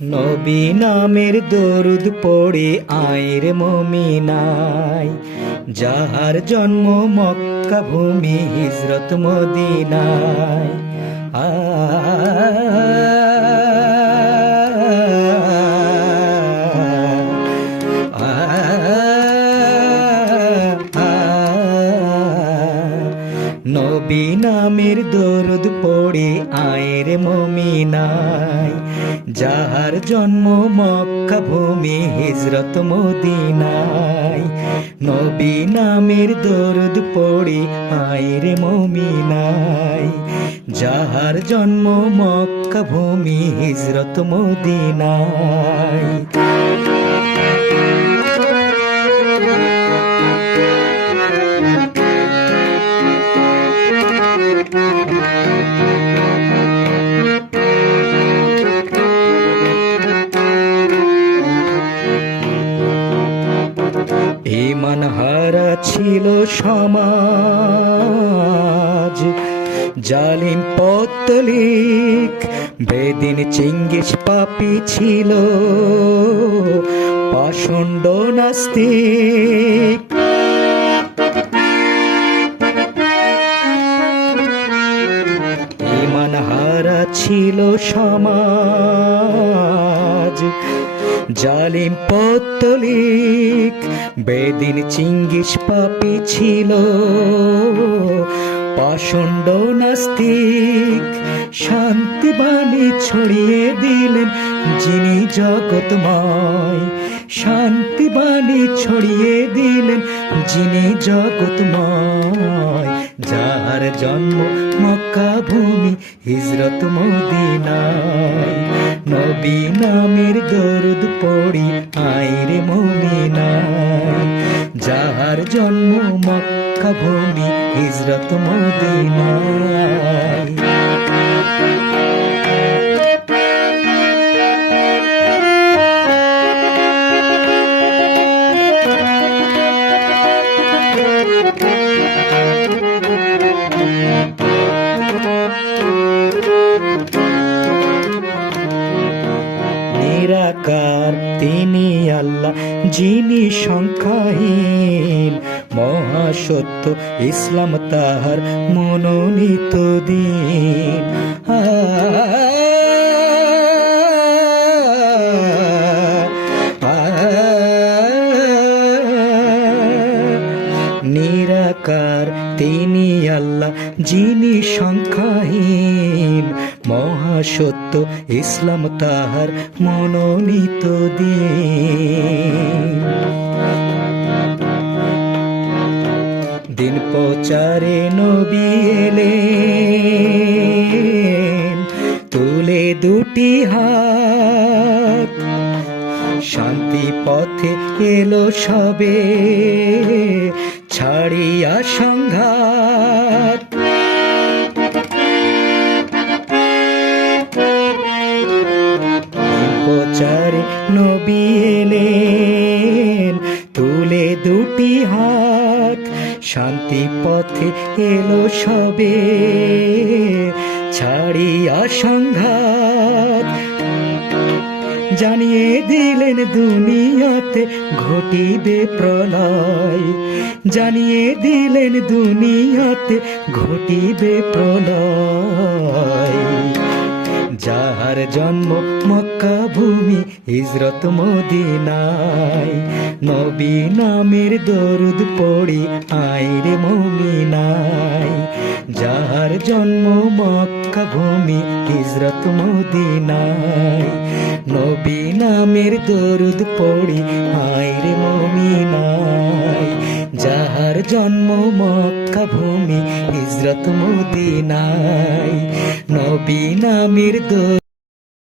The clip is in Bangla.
নবী নামের দরুদ পড়ে আয়ের মমিনাই যাহার জন্ম মক্কা ভূমি হিজরত মদিনায়। আ নবী নামের দরুদ পড়ে আয়ের মমিনায়। যাহার জন্ম মক্কা ভূমি হিজরত মদিনায়। নবী নামের দরুদ পড়ে আয়ের মমিনায়। যাহার জন্ম মক্কা ভূমি হিজরত মদিনায়। ছিল সমাজ। জালিম পত্তলিক বেদিন চিঙ্গিস পাপি ছিল। পাষণ্ড নাস্তিক। হারা ছিল সমাজ। জালিম পত্তলিক বেদিন চিঙ্গিস পাপি ছিল। পাষণ্ড নাস্তিক শান্তি বাণী ছড়িয়ে দিলেন যিনি জগৎময়। শান্তি বাণী ছড়িয়ে দিলেন যিনি জগৎময়। যার জন্ম মক্কা ভূমি, হিজরত মদিনায়। নবী নামের দরুদ পড়ি আইরে মমিনায়। যাহার জন্ম মক্কা ভূমি হিজরত মদিনায়। নিরাকার তিনি আল্লাহ, যিনি সংখ্যাহীন। মহাসত্য ইসলাম তাহার মনোনীত দিন। নিরাকার, তিনি আল্লাহ, যিনি সংখ্যাহীন। মহাসত্য ইসলাম তাহার মনোনীত দিন। দিন প্রচারে নবী তুলে দুটি হাত। শান্তি পথে এলো সবে, ছাড়িয়া সংঘাত। নবী এলেন। তুলে দুটি হাত, শান্তি পথে এলো সবে। ছাড়িয়া সংঘাত জানিয়ে দিলেন দুনিয়াতে ঘটিবে প্রলয়। জানিয়ে দিলেন দুনিয়াতে ঘটিবে প্রলয়। জন্ম মক্কা ভূমি হিজরত মদিনায়। নবী নামের দরুদ পড়ি আইরে মমিনায়। যাহার জন্ম মক্কা ভূমি হিজরত মদিনায়। নবী নামের দরুদ পড়ি আইরে মমিনায়। যাহার জন্ম মক্কা ভূমি হিজরত মদিনায়। নবী নামের দরুদ